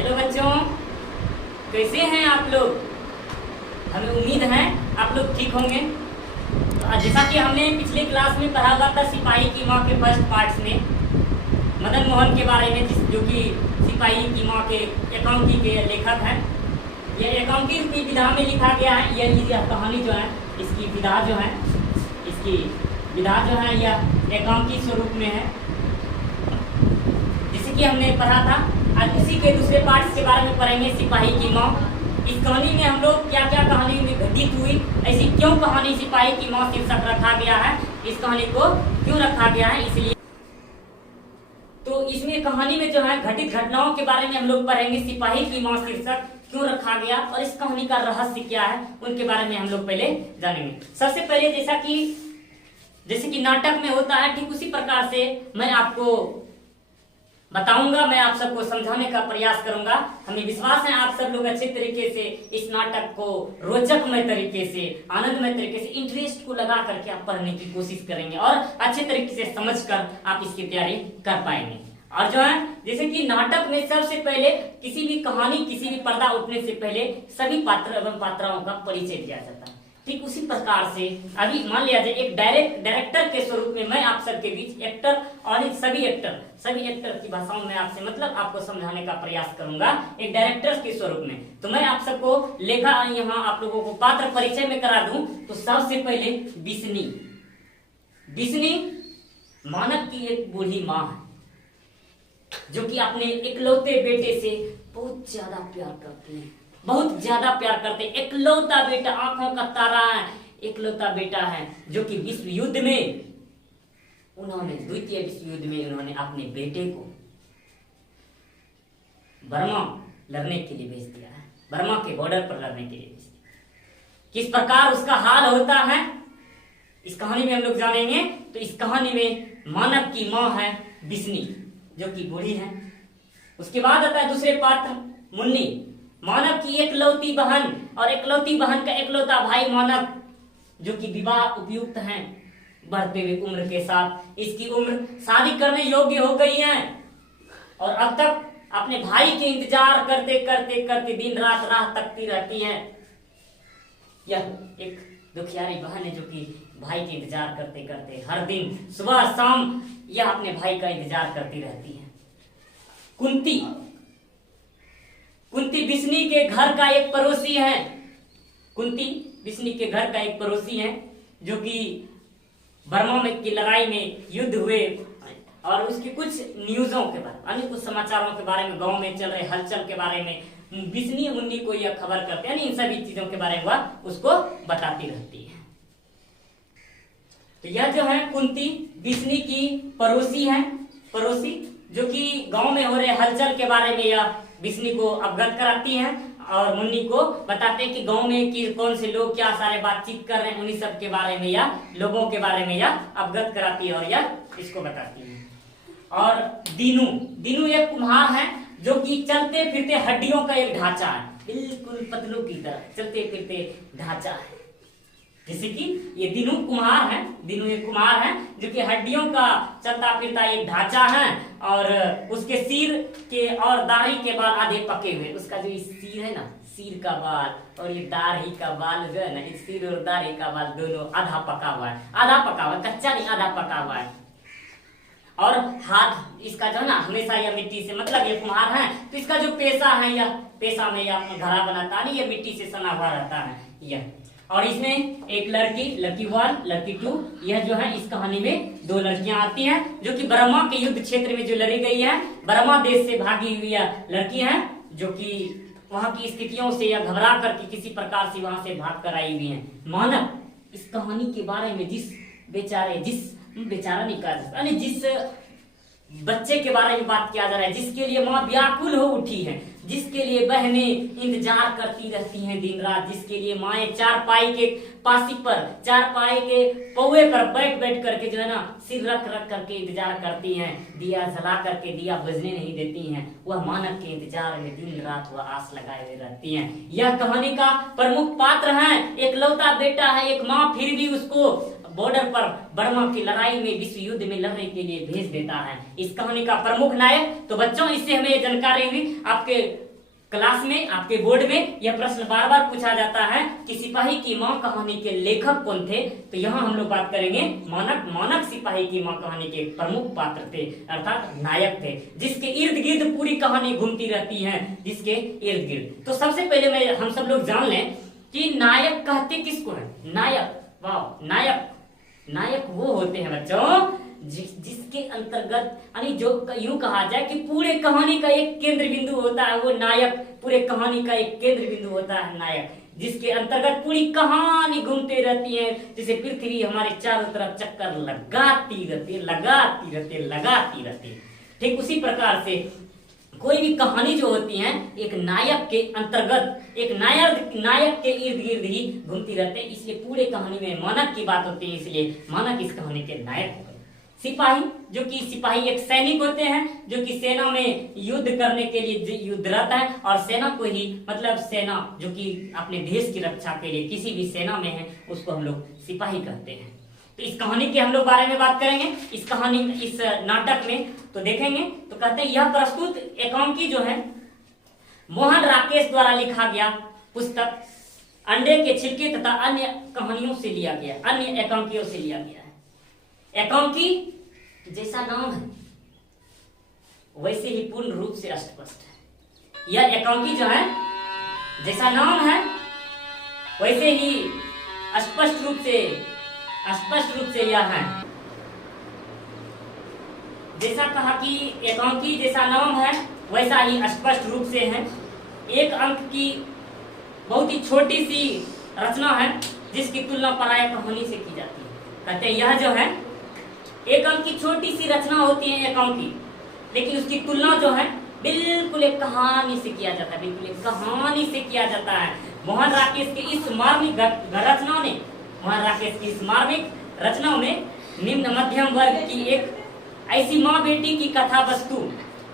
Hello बच्चों, कैसे हैं आप लोग। हमें उम्मीद है आप लोग ठीक होंगे। जैसा कि हमने पिछले क्लास में पढ़ा हुआ था सिपाही की माँ के फर्स्ट पार्ट्स में मदन मोहन के बारे में, जो कि सिपाही की माँ के एकांकी के लेखक हैं। यह एकांकी की विधा में लिखा गया है। यह कहानी जो है, इसकी विधा जो है, यह एकांकी स्वरूप में है, जैसे कि हमने पढ़ा था। आज उसी के दूसरे पार्ट के बारे में पढ़ेंगे, सिपाही की माँ। इस कहानी में हम लोग क्या क्या कहानी में घटित हुई, ऐसी क्यों कहानी सिपाही की माँ शीर्षक रखा गया है, इस कहानी को क्यों रखा गया है, इसलिए तो इसमें कहानी में जो है घटित घटनाओं के बारे में हम लोग पढ़ेंगे। सिपाही की माँ शीर्षक क्यों रखा गया और इस कहानी का रहस्य क्या है, उनके बारे में हम लोग पहले जानेंगे। सबसे पहले जैसे कि नाटक में होता है, ठीक उसी प्रकार से मैं आपको बताऊंगा, मैं आप सबको समझाने का प्रयास करूंगा। हमें विश्वास है आप सब लोग अच्छे तरीके से इस नाटक को रोचकमय तरीके से, आनंदमय तरीके से, इंटरेस्ट को लगा करके आप पढ़ने की कोशिश करेंगे और अच्छे तरीके से समझकर आप इसकी तैयारी कर पाएंगे। और जो है, जैसे कि नाटक में सबसे पहले किसी भी कहानी, किसी भी पर्दा उठने से पहले सभी पात्र एवं पात्राओं का परिचय दिया जाता है। ठीक उसी प्रकार से अभी मान लिया जाए एक डायरेक्टर के स्वरूप में मैं आप सबके बीच एक्टर और सभी एक्टर की भाषाओं में आपसे मतलब आपको समझाने का प्रयास करूंगा एक डायरेक्टर के स्वरूप में। तो मैं आप सबको लेखा यहाँ आप लोगों को पात्र परिचय में करा दूं तो सबसे पहले बिस्नी मानव की एक बूढ़ी माँ है, जो कि अपने इकलौते बेटे से बहुत ज्यादा प्यार करती है, बहुत ज्यादा प्यार करते। इकलौता बेटा, आंखों का तारा है, इकलौता बेटा है, जो कि विश्व युद्ध में द्वितीय विश्व युद्ध में उन्होंने अपने बेटे को बर्मा लड़ने के लिए भेज दिया है, बर्मा के बॉर्डर पर लड़ने के लिए भेज दिया। किस प्रकार उसका हाल होता है इस कहानी में हम लोग जानेंगे। तो इस कहानी में मानव की माँ है बिस्नी, जो कि बूढ़ी है। उसके बाद आता है दूसरे पात्र मुन्नी, मानव की एकलौती बहन और एकलौती बहन का एकलौता भाई मानव, जो कि विवाह उपयुक्त हैं बढ़ते हुए उम्र के साथ। इसकी उम्र शादी करने योग्य हो गई है और अब तक अपने भाई के इंतजार करते करते करते दिन रात राह तकती रहती है। यह एक दुखियारी बहन है, जो कि भाई के इंतजार करते करते हर दिन सुबह शाम यह अपने भाई का इंतजार करती रहती है। कुंती बिस्नी के घर का एक पड़ोसी है। कुंती बिस्नी के घर का एक पड़ोसी है, जो कि बर्मा में की लड़ाई में युद्ध हुए और उसकी कुछ न्यूज़ों के बारे में, अन्य कुछ समाचारों के बारे में, गांव में चल रहे हलचल के बारे में बिस्नी मुन्नी को यह खबर करते हैं, इन सभी चीजों के बारे में वह उसको बताती रहती है। तो यह जो है कुंती बिस्नी की पड़ोसी, जो कि गांव में हो रहे हलचल के बारे में यह बिस्नी को अवगत कराती हैं और मुन्नी को बताते हैं कि गांव में कि कौन से लोग क्या सारे बातचीत कर रहे हैं, उन्हीं सब के बारे में या लोगों के बारे में यह अवगत कराती है और यह इसको बताती है। और दीनू एक कुम्हार है, जो कि चलते फिरते हड्डियों का एक ढांचा है, बिल्कुल पतलू की तरह चलते फिरते ढांचा है। जैसे कि ये दीनू एक कुम्हार है, जो कि हड्डियों का चलता फिरता एक ढांचा है और उसके सिर के और दाढ़ी के बाल आधे पके हुए। उसका जो सिर है ना, सिर का बाल और ये दाढ़ी का बाल जो है ना, इस सिर और दाढ़ी का बाल दोनों आधा पका हुआ है, कच्चा नहीं, आधा पका हुआ है। और हाथ इसका जो है ना हमेशा यह मिट्टी से, मतलब ये कुम्हार है तो इसका जो पेशा है, यह पेशा में यह अपना घड़ा बनाता है, ये मिट्टी से सना हुआ रहता है यह। और इसमें एक लड़की 1 लड़की 2, यह जो है इस कहानी में 2 लड़कियां आती हैं, जो कि बर्मा के युद्ध क्षेत्र में जो लड़ी गई है, बर्मा देश से भागी हुई लड़की है, जो कि वहां की स्थितियों से या घबरा करके किसी प्रकार से वहां से भाग कर आई हुई है। मानव इस कहानी के बारे में जिस बच्चे के बारे में बात किया जा रहा है, जिसके लिए माँ व्याकुल हो उठी है, जिसके लिए बहनें इंतजार करती रहती हैं दिन रात, जिसके लिए माएँ चारपाई के पासी पर, चारपाई के पौवे पर बैठ करके जो है ना सिर रख करके इंतजार करती हैं, दिया जला करके दिया बुझने नहीं देती हैं। वह मानव के इंतजार में दिन रात वह आस लगाए हुए रहती हैं। यह कहानी का प्रमुख पात्र है, एकलौता बेटा है, एक माँ फिर भी उसको बॉर्डर पर बर्मा की लड़ाई में, विश्व युद्ध में लड़ने के लिए भेज देता है। इस कहानी का प्रमुख नायक, तो बच्चों इससे हमें ये जानकारी हुई, आपके क्लास में, आपके बोर्ड में यह प्रश्न बार बार पूछा जाता है कि सिपाही की माँ कहानी के लेखक कौन थे। तो यहाँ हम लोग बात करेंगे मानक। मानक सिपाही की माँ कहानी के प्रमुख पात्र थे, अर्थात नायक थे, जिसके इर्द गिर्द पूरी कहानी घूमती रहती है, जिसके इर्द गिर्द। तो सबसे पहले हम सब लोग जान लें कि नायक कहते किसको है। नायक, वाह, नायक वो होते हैं बच्चों जिसके अंतर्गत, यानी जो यूं कहा जाए कि पूरे कहानी का एक केंद्र बिंदु होता है वो नायक। पूरे कहानी का एक केंद्र बिंदु होता है नायक, जिसके अंतर्गत पूरी कहानी घूमते रहती है, जैसे पृथ्वी हमारे चारों तरफ चक्कर लगाती रहती है। ठीक उसी प्रकार से कोई भी कहानी जो होती है एक नायक के अंतर्गत, एक नायक के इर्द गिर्द ही घूमती रहते हैं। इसलिए पूरे कहानी में मानक की बात होती है, इसलिए मानक इस कहानी के नायक होते हैं। सिपाही, जो कि सिपाही एक सैनिक होते हैं जो कि सेना में युद्ध करने के लिए युद्ध रहता है, और सेना को ही मतलब सेना जो कि अपने देश की रक्षा के लिए किसी भी सेना में है उसको हम लोग सिपाही कहते हैं। तो इस कहानी के हम लोग बारे में बात करेंगे, इस कहानी इस नाटक में तो देखेंगे। तो कहते हैं यह प्रस्तुत एकांकी जो है मोहन राकेश द्वारा लिखा गया पुस्तक अंडे के छिलके तथा अन्य कहानियों से लिया गया, अन्य एकांकियों से लिया गया है। एकांकी जैसा नाम है वैसे ही पूर्ण रूप से अस्पष्ट है। यह एकांकी जो है जैसा नाम है वैसे ही स्पष्ट रूप से यह है। जैसा कहा कि एकांकी जैसा नाम है वैसा ही स्पष्ट रूप से है। एक अंक की बहुत ही छोटी सी रचना है जिसकी तुलना पराया कहानी से की जाती है। कहते हैं यह जो है एक अंक की छोटी सी रचना होती है एकांकी, लेकिन उसकी तुलना जो है बिल्कुल एक कहानी से किया जाता है, बिल्कुल एक कहानी से किया जाता है। मोहन राकेश के इस मार्मिक रचनाओं में निम्न मध्यम वर्ग की एक ऐसी माँ बेटी की कथा वस्तु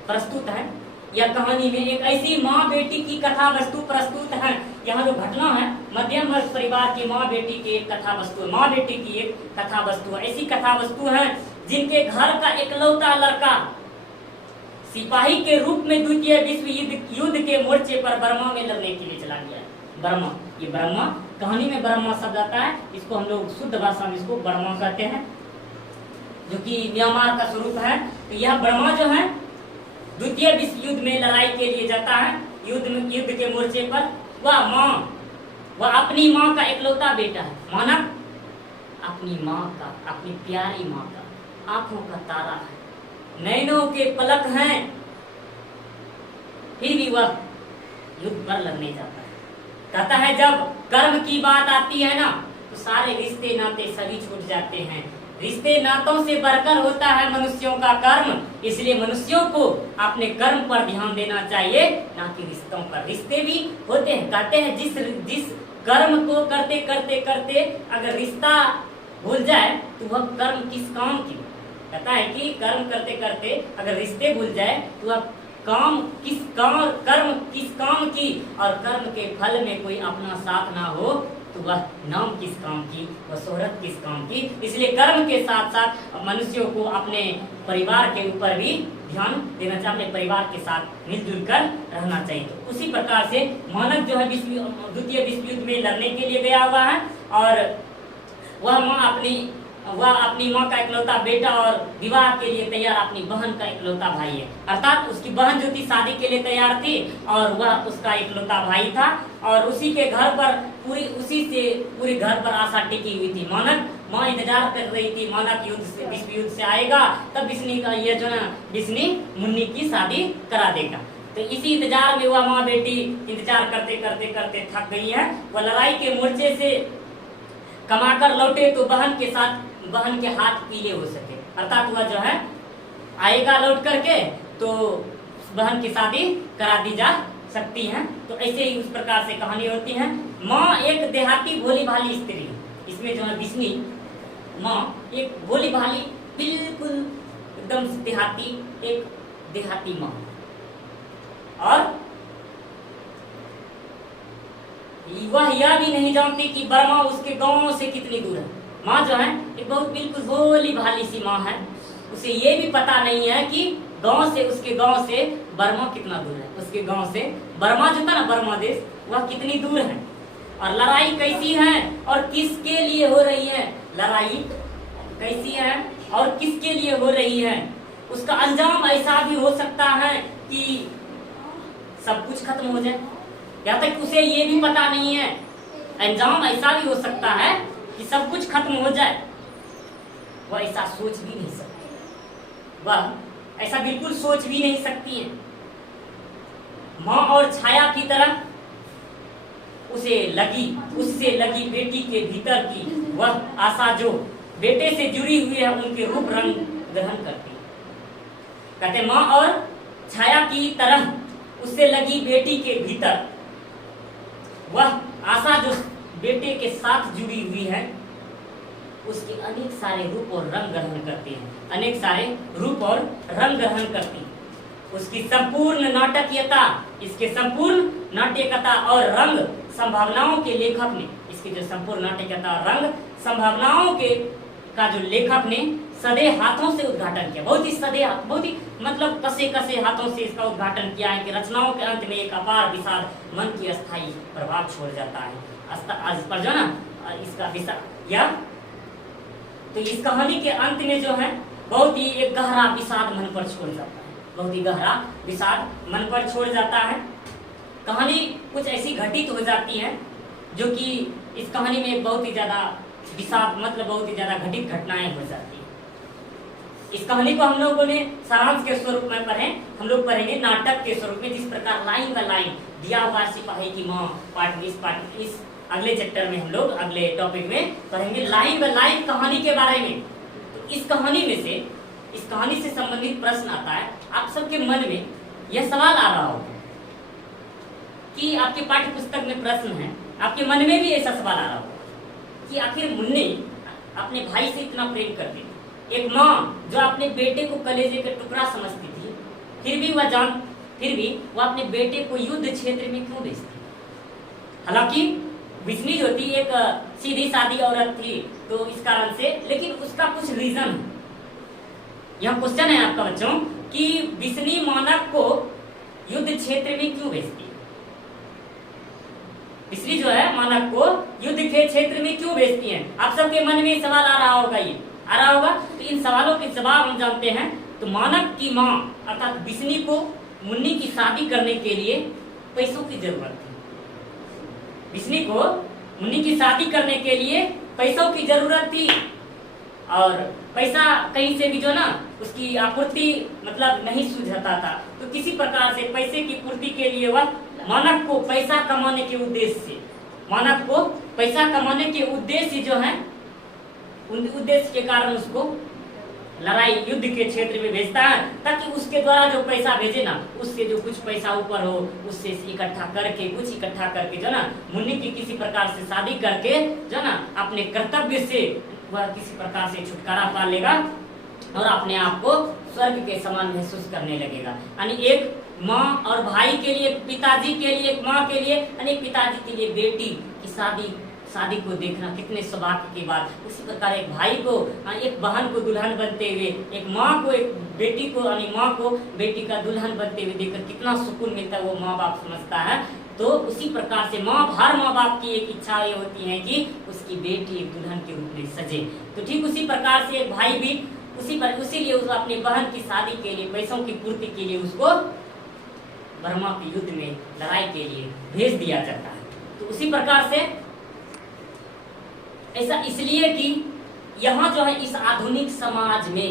प्रस्तुत है। यह कहानी में एक ऐसी माँ बेटी की कथा वस्तु प्रस्तुत है। यहाँ जो घटना है मध्यम वर्ग परिवार की माँ बेटी की एक कथा वस्तु है, माँ बेटी की एक कथा वस्तु है। ऐसी कथा वस्तु है जिनके घर का एकलौता लड़का सिपाही के रूप में द्वितीय विश्व युद्ध के मोर्चे पर बर्मा में लड़ने के लिए चला गया है। बर्मा, ये बर्मा कहानी में बर्मा शब्द आता है, इसको हम लोग शुद्ध भाषा में इसको बर्मा कहते हैं, जो कि म्यांमार का स्वरूप है। तो यह बर्मा जो है द्वितीय विश्व युद्ध में लड़ाई के लिए जाता है, युद्ध के मोर्चे पर। वह अपनी माँ का एकलौता बेटा है। मानक अपनी माँ का, अपनी प्यारी माँ का आंखों का तारा है, नैनों के पलक हैं, फिर भी वह युद्ध पर लड़ने जाता है। कहता है जब कर्म की बात आती है ना तो सारे रिश्ते नाते सभी छूट जाते हैं। रिश्ते नातों से बढ़कर होता है मनुष्यों का कर्म, इसलिए मनुष्यों को अपने कर्म पर ध्यान देना चाहिए, ना कि रिश्तों पर। रिश्ते भी होते हैं, कहते हैं जिस कर्म को करते करते करते अगर रिश्ता भूल जाए तो वह कर्म किस काम की। कहता है कि कर्म करते करते अगर रिश्ते भूल जाए तो वह कर्म किस काम की, और कर्म के फल में कोई अपना साथ ना हो तो वह नाम किस काम की, वह शोहरत किस काम की। इसलिए कर्म के साथ साथ मनुष्यों को अपने परिवार के ऊपर भी ध्यान देना चाहिए, अपने परिवार के साथ मिलजुल कर रहना चाहिए। तो उसी प्रकार से मानक जो है द्वितीय विश्व युद्ध में लड़ने के लिए गया हुआ है, और वह अपनी माँ का इकलौता बेटा और विवाह के लिए तैयार अपनी बहन का इकलौता भाई है। अर्थात उसकी बहन जो थी शादी के लिए तैयार थी और वह उसका इकलौता भाई था, और उसी के घर पर पूरे घर पर आशा टिकी हुई थी। माँ इंतजार कर रही थी मानक विश्व युद्ध से आएगा तब बिस्नी मुन्नी की शादी करा देगा। तो इसी इंतजार में वह माँ बेटी इंतजार करते करते करते थक गई है। वह लड़ाई के मोर्चे से कमाकर लौटे तो बहन के हाथ पीले हो सके, अर्थात वह जो है आएगा लौट करके तो बहन की शादी करा दी जा सकती है। तो ऐसे ही उस प्रकार से कहानी होती है। माँ एक देहाती भोली भाली स्त्री है। इसमें जो है बिस्नी माँ एक भोली भाली बिल्कुल एकदम देहाती माँ, और वह यह भी नहीं जानती कि बर्मा उसके गांव से कितनी दूर है। माँ जो है एक बहुत बिल्कुल भोली भाली सी माँ है, उसे ये भी पता नहीं है कि उसके गांव से बर्मा कितना दूर है, उसके गांव से बर्मा जो था ना, बर्मा देश, वह कितनी दूर है, और लड़ाई कैसी है और किसके लिए हो रही है, लड़ाई कैसी है और किसके लिए हो रही है। उसका अंजाम ऐसा भी हो सकता है कि सब कुछ खत्म हो जाए, या तक उसे ये भी पता नहीं है। अंजाम ऐसा भी हो सकता है कि सब कुछ खत्म हो जाए, वह ऐसा सोच भी नहीं सकती, वह ऐसा बिल्कुल सोच भी नहीं सकती है। माँ और छाया की तरह उससे लगी बेटी के भीतर की वह आशा जो बेटे से जुड़ी हुई है, उनके रूप रंग ग्रहण करती है। कहते माँ और छाया की तरह उससे लगी बेटी के भीतर वह आशा जो बेटे के साथ जुड़ी हुई है, उसके अनेक सारे रूप और रंग ग्रहण करती है, अनेक सारे रूप और रंग ग्रहण करती है। उसकी संपूर्ण नाटकीयता, इसके संपूर्ण नाटकीयता और रंग संभावनाओं के लेखक ने, इसकी जो संपूर्ण नाटकीयता और रंग संभावनाओं के का जो लेखक ने सदे हाथों से उद्घाटन किया, बहुत ही मतलब कसे हाथों से इसका उद्घाटन किया है कि रचनाओं के अंत में एक अपार विषाद मन की अस्थायी प्रभाव छोड़ जाता है। आज पर जो ना इसका विषाद या तो इस कहानी के अंत में जो है बहुत ही एक गहरा विषाद मन पर छोड़ जाता है, बहुत ही गहरा विषाद मन पर छोड़ जाता है। कहानी कुछ ऐसी घटित हो जाती है जो कि इस कहानी में बहुत ही ज्यादा विषाद, मतलब बहुत ही ज्यादा घटित घटनाएं हो जाती है। इस कहानी को हम लोगों ने सारांश के स्वरूप में पढ़े, हम लोग पढ़ेंगे नाटक के स्वरूप में, जिस प्रकार लाइन बाय लाइन दिया हुआ सिपाही की माँ पार्ट इस अगले चैप्टर में हम लोग अगले टॉपिक में पढ़ेंगे लाइन बाय लाइन कहानी के बारे में। तो इस कहानी से संबंधित प्रश्न आता है, आप सबके मन में यह सवाल आ रहा होगा कि आपके पाठ्य पुस्तक में प्रश्न है, आपके मन में भी ऐसा सवाल आ रहा होगा कि आखिर मुन्नी अपने भाई से इतना प्रेम करती थी, एक माँ जो अपने बेटे को कलेजे का टुकड़ा समझती थी, फिर भी वह अपने बेटे को युद्ध क्षेत्र में क्यों भेजती। हालांकि बिस्नी जो थी एक सीधी सादी औरत थी, तो इस कारण से, लेकिन उसका कुछ रीजन है। यह क्वेश्चन है आपका बच्चों कि बिस्नी मानक को युद्ध क्षेत्र में क्यों भेजती है, बिस्नी जो है मानक को युद्ध के क्षेत्र में क्यों भेजती है। आप सबके मन में सवाल आ रहा होगा, तो इन सवालों के जवाब हम जानते हैं। तो मानक की माँ अर्थात बिस्नी को मुन्नी की शादी करने के लिए पैसों की जरूरत थी, बिस्नी को मुन्नी की शादी करने के लिए पैसों की जरूरत थी, और पैसा कहीं से भी जो ना उसकी आपूर्ति मतलब नहीं सुझाता था, तो किसी प्रकार से पैसे की पूर्ति के लिए वह मानक को पैसा कमाने के उद्देश्य जो है, उन उद्देश्य के कारण उसको लड़ाई युद्ध के क्षेत्र में भेजता है, ताकि उसके द्वारा जो पैसा भेजे ना, उससे जो कुछ पैसा ऊपर हो, उससे कुछ इकट्ठा करके जो ना मुन्नी की किसी प्रकार से शादी करके जो ना अपने कर्तव्य से वह किसी प्रकार से छुटकारा पा लेगा और अपने आप को स्वर्ग के समान महसूस करने लगेगा। यानी एक माँ और भाई के लिए, पिताजी के लिए, एक माँ के लिए, यानी पिताजी के लिए बेटी की शादी को देखना कितने सौभाग्य की बात। उसी प्रकार एक भाई को, एक बहन को दुल्हन बनते हुए, एक माँ को, एक बेटी को, यानी माँ को बेटी का दुल्हन बनते हुए देखकर कितना सुकून मिलता है, वो माँ बाप समझता है। तो उसी प्रकार से हर माँ बाप की एक इच्छा ये होती है कि उसकी बेटी एक दुल्हन के रूप में सजे। तो ठीक उसी प्रकार से एक भाई भी उसीलिए उसको अपनी बहन की शादी के लिए, पैसों की पूर्ति के लिए उसको बर्मा के युद्ध में लड़ाई के लिए भेज दिया जाता है। तो उसी प्रकार से ऐसा इसलिए कि यहाँ जो है इस आधुनिक समाज में,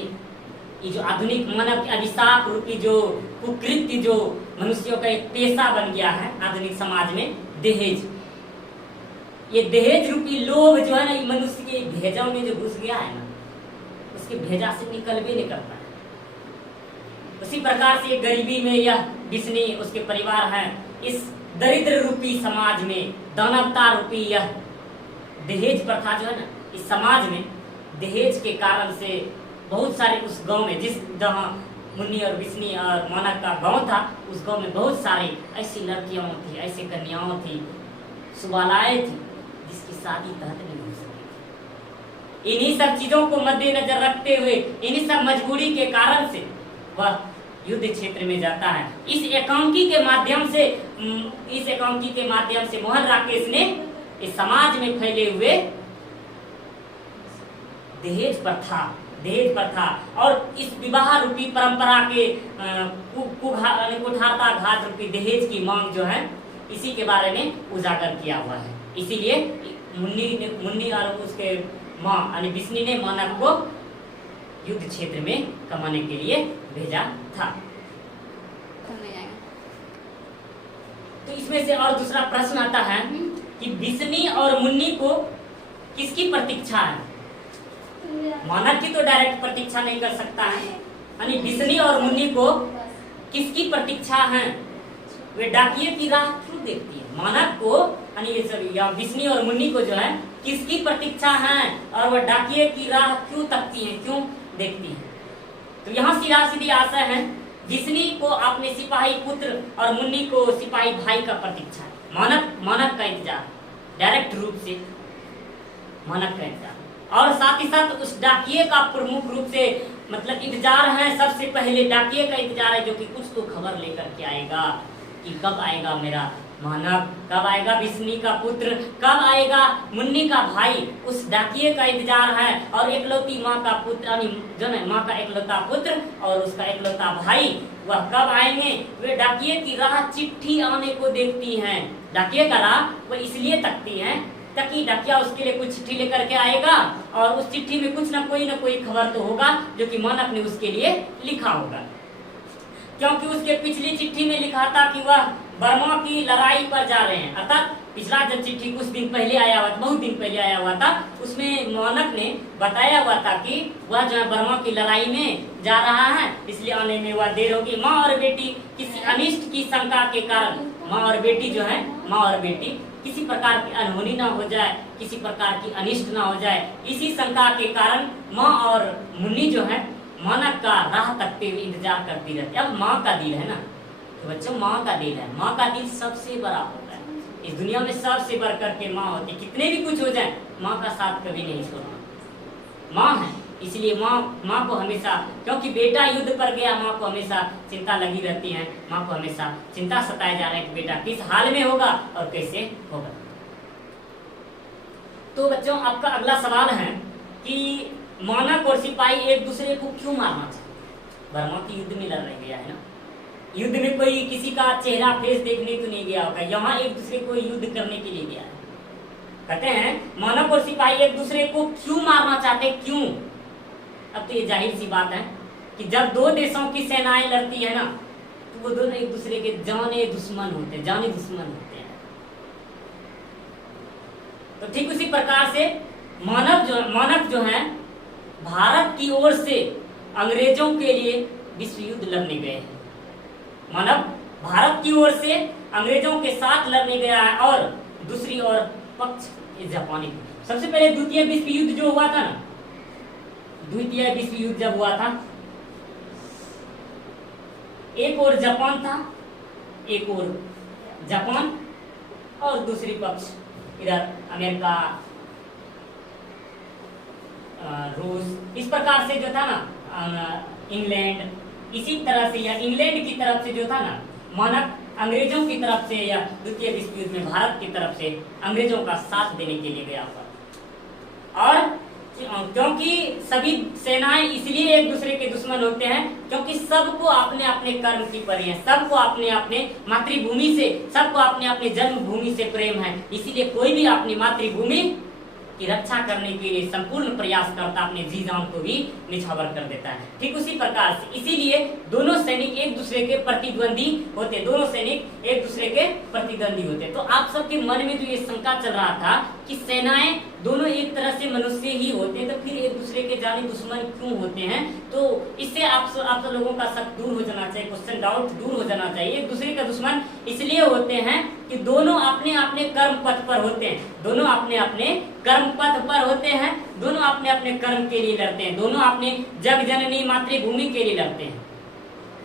ये जो आधुनिक मानव के अभिशाप रूपी जो कुकृत्य जो मनुष्यों का एक पेशा बन गया है आधुनिक समाज में, दहेज, ये दहेज रूपी लोभ जो है ना मनुष्य के भेजा में जो घुस गया है ना, उसके भेजा से निकल भी नहीं करता है। उसी प्रकार से गरीबी में यह बिस्नी, उसके परिवार हैं, इस दरिद्र रूपी समाज में, दानवता रूपी यह दहेज प्रथा जो है ना, इस समाज में दहेज के कारण से बहुत सारे उस गांव में, जहाँ मुन्नी और बिस्नी और मानक का गांव था, उस गांव में बहुत सारी ऐसी लड़कियां थी, ऐसी कन्याओं थी, सुबालाएं थी, जिसकी शादी तहत नहीं हो सकी। इन्हीं सब चीजों को मद्देनजर रखते हुए, इन्हीं सब मजबूरी के कारण से वह युद्ध क्षेत्र में जाता है। इस एकांकी के माध्यम से मोहन राकेश ने इस समाज में फैले हुए दहेज प्रथा और इस विवाह रूपी परंपरा के कुठारता घात रूपी दहेज की मांग जो है, इसी के बारे में उजागर किया हुआ है। इसीलिए मुन्नी और उसके माँ यानी बिस्नी ने मानव को युद्ध क्षेत्र में कमाने के लिए भेजा था। तो इसमें से और दूसरा प्रश्न आता है कि बिस्नी और मुन्नी को किसकी प्रतीक्षा है? मानव की तो डायरेक्ट प्रतीक्षा नहीं कर सकता है, यानी बिस्नी और मुन्नी को किसकी प्रतीक्षा है? वे डाकिये की राह क्यों देखती है? मानव को यानी बिस्नी और मुन्नी को जो है किसकी प्रतीक्षा है और वह डाकिये की राह क्यों तकती है, क्यों देखती है? तो यहाँ सीधी आशा है, बिस्नी को अपने सिपाही पुत्र और मुन्नी को सिपाही भाई का प्रतीक्षा है। मानव का इंतजार, डायरेक्ट रूप से मानव का इंतजार, और साथ ही साथ उस डाकिये का प्रमुख रूप से मतलब इंतजार है। सबसे पहले डाकिये का इंतजार है, जो कि कुछ तो खबर लेकर के आएगा कि कब आएगा मेरा मानव, कब आएगा बिस्नी का पुत्र, कब आएगा मुन्नी का भाई। उस डाकिये का इंतजार है। और एकलौती माँ का पुत्र यानी जो है माँ का एकलौता पुत्र और उसका एकलौता भाई, वह कब आएंगे? वे डाकिये की राह चिट्ठी आने को देखती हैं। डाकिये का राह वह इसलिए तकती है ताकि डाकिया उसके लिए कुछ चिट्ठी लेकर के आएगा और उस चिट्ठी में कुछ ना कोई खबर तो होगा जो कि मानव ने उसके लिए लिखा होगा। क्योंकि उसके पिछली चिट्ठी में लिखा था कि वह बर्मा की लड़ाई पर जा रहे हैं। अर्थात पिछला जब चिट्ठी कुछ दिन पहले आया हुआ था, बहुत दिन पहले आया हुआ था, उसमें मानव ने बताया हुआ था कि वह जो है बर्मा की लड़ाई में जा रहा है, इसलिए आने में वह देर होगी। माँ और बेटी किसी अनिष्ट की शंका के कारण, माँ और बेटी किसी प्रकार की अनहोनी ना हो जाए, किसी प्रकार की अनिष्ट ना हो जाए, इसी शंका के कारण माँ और मुन्नी जो है मानव का राह तकते हुए इंतजार करती रहती है। अब माँ का दिल है ना, तो बच्चों माँ का दिल है, माँ का दिल सबसे बड़ा होता है। इस दुनिया में सबसे बढ़ करके माँ होती है। कितने भी कुछ हो जाए, माँ का साथ कभी नहीं छोड़ना। माँ है, इसलिए माँ को हमेशा, क्योंकि बेटा युद्ध पर गया, माँ को हमेशा चिंता लगी रहती है। माँ को हमेशा चिंता सताए जा रहे हैं कि बेटा किस हाल में होगा और कैसे होगा। तो बच्चों आपका अगला सवाल है कि मानव और सिपाही एक दूसरे को क्यों मारना चाहते? बर्मा की युद्ध में लड़ने गया है ना, युद्ध में कोई किसी का चेहरा फेस देखने तो नहीं गया होगा, यहाँ एक दूसरे को युद्ध करने के लिए गया है। कहते हैं मानव और सिपाही एक दूसरे को क्यों मारना चाहते, क्यों? अब तो ये जाहिर सी बात है कि जब दो देशों की सेनाएं लड़ती है ना, तो वो दोनों एक दूसरे के जाने दुश्मन होते हैं। तो ठीक उसी प्रकार से मानव जो है भारत की ओर से अंग्रेजों के लिए विश्व युद्ध लड़ने गए हैं। मानव भारत की ओर से अंग्रेजों के साथ लड़ने गया है और दूसरी ओर पक्ष जापानी। सबसे पहले द्वितीय विश्व युद्ध जो हुआ था ना, द्वितीय विश्व युद्ध जब हुआ था, एक ओर जापान था, एक ओर जापान और दूसरी पक्ष इधर अमेरिका, रूस, इस प्रकार से जो था ना इंग्लैंड, इसी तरह से या इंग्लैंड की तरफ से जो था ना मानव अंग्रेजों की तरफ से या द्वितीय विश्व युद्ध में भारत की तरफ से अंग्रेजों का साथ देने के लिए गया हुआ। और क्योंकि सभी सेनाएं इसलिए एक दूसरे के दुश्मन होते हैं क्योंकि सबको अपने अपने कर्म की परी है, सबको अपने अपने मातृभूमि से, सबको अपने अपने जन्मभूमि से प्रेम है। इसीलिए कोई भी अपनी मातृभूमि की रक्षा करने के लिए संपूर्ण प्रयास करता, अपने जी जान को भी निछावर कर देता है। ठीक उसी प्रकार से इसीलिए दोनों सैनिक एक दूसरे के प्रतिद्वंदी होते, तो आप सबके मन में जो ये शंका चल रहा था कि सेनाएं दोनों एक तरह से मनुष्य ही होते हैं, तो फिर एक दूसरे के जाने दुश्मन क्यों होते हैं? तो इससे आप सब लोगों का शक दूर हो जाना चाहिए, क्वेश्चन डाउट दूर हो जाना चाहिए। एक दूसरे का दुश्मन इसलिए होते हैं कि दोनों अपने अपने कर्म पथ पर होते हैं, दोनों अपने अपने कर्म पथ पर होते हैं, दोनों अपने अपने कर्म के लिए लड़ते हैं, दोनों अपने जग जननी मातृभूमि के लिए लड़ते हैं।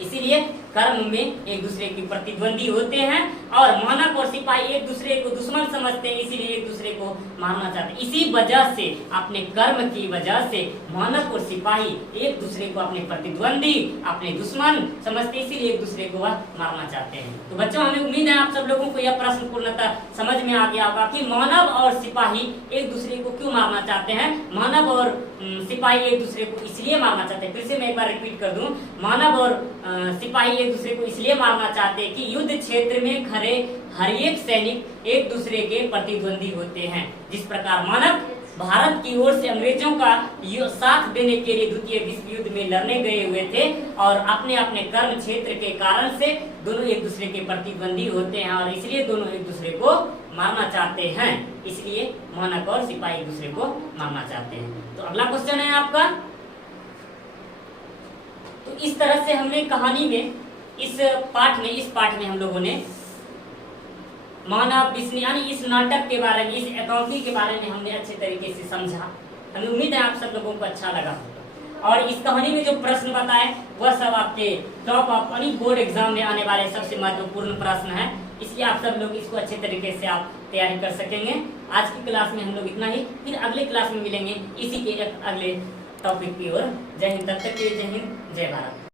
इसीलिए कर्म में एक दूसरे के प्रतिद्वंदी होते हैं और मानव और सिपाही एक दूसरे को दुश्मन समझते हैं, इसीलिए एक दूसरे को मारना चाहते हैं। इसी वजह से अपने कर्म की वजह से मानव और सिपाही एक दूसरे को अपने प्रतिद्वंदी, अपने दुश्मन समझते हैं, इसीलिए एक दूसरे को वह मारना चाहते हैं। तो बच्चों, हमें उम्मीद है आप सब लोगों को यह प्रश्न पूर्णतः समझ में आ गया होगा कि मानव और सिपाही एक दूसरे को क्यों मारना चाहते हैं। मानव और सिपाही एक दूसरे को इसलिए मारना चाहते हैं, फिर से मैं एक बार रिपीट कर दूं, मानव और सिपाही एक दूसरे को इसलिए मारना चाहते हैं कि युद्ध क्षेत्र में खड़े हर एक सैनिक एक दूसरे के प्रतिद्वंदी होते हैं। जिस प्रकार मानव भारत की ओर से अंग्रेजों का साथ देने के लिए द्वितीय विश्व युद्ध में लड़ने गए हुए थे और अपने अपने कर्म क्षेत्र के कारण से दोनों एक दूसरे के प्रतिद्वंदी होते हैं और इसलिए दोनों एक दूसरे को मारना चाहते हैं। इसलिए मानव और सिपाही एक दूसरे को मारना चाहते हैं। तो अगला क्वेश्चन है आपका। तो इस तरह से हमने कहानी में इस पाठ में हम लोगों ने मानव बिस्नी यानी इस नाटक के बारे में, इस एकांकी के बारे में हमने अच्छे तरीके से समझा। हमें उम्मीद है आप सब लोगों को अच्छा लगा और इस कहानी में जो प्रश्न बताए वह सब आपके टॉप ऑफ यानी बोर्ड एग्जाम में आने वाले सबसे महत्वपूर्ण प्रश्न है, इसलिए आप सब लोग इसको अच्छे तरीके से आप तैयारी कर सकेंगे। आज की क्लास में हम लोग इतना ही, फिर अगले क्लास में मिलेंगे इसी के एक अगले टॉपिक की ओर। जय हिंद, तब तक के लिए जय हिंद, जय भारत।